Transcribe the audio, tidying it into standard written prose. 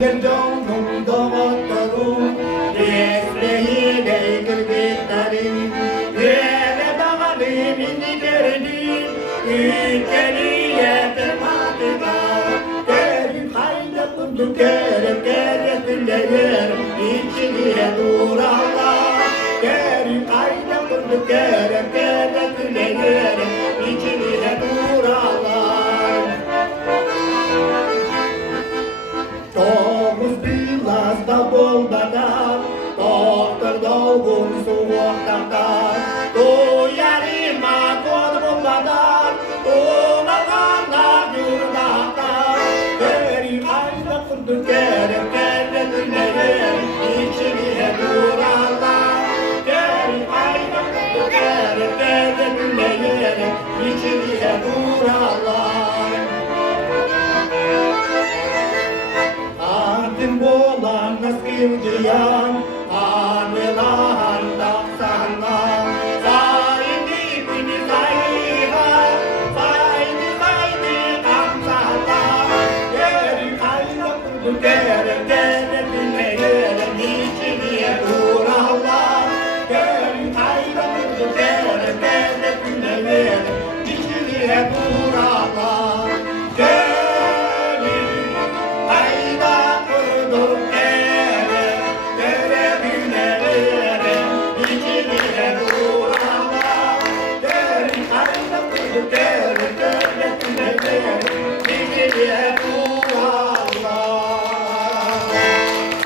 Gerdonum doğutturum, Resleyle kırgıtlarım, Yere dağılım indi gördüm, Ülkeliye tematika, Görüm hayda kurduk görüm, Görüm güllerim, İçine durağlar, Görüm hayda kurduk görüm, Görüm güllerim, İçine durağlar. Çoğumuz Bilaz'da Bolba'da, Doktor dolgun soğukta, Duyarıma Kodrum'da, Uğrakanlar yurdakta, Görüm ayda kurduk görüm, Görüm güllerim, İçine durarlar, Görüm ayda kurduk görüm, Görüm güllerim, İçine durarlar. Antin bolan naskilciyan, anılan daksanlar, Zaydi bini zayha, zaydi kamsalar, Görüm ayda kurdu görüm, Görüm güllerim, İçine durarlar, Görüm ayda kurdu görüm, Görüm güllerim, İçine durarlar. Okay.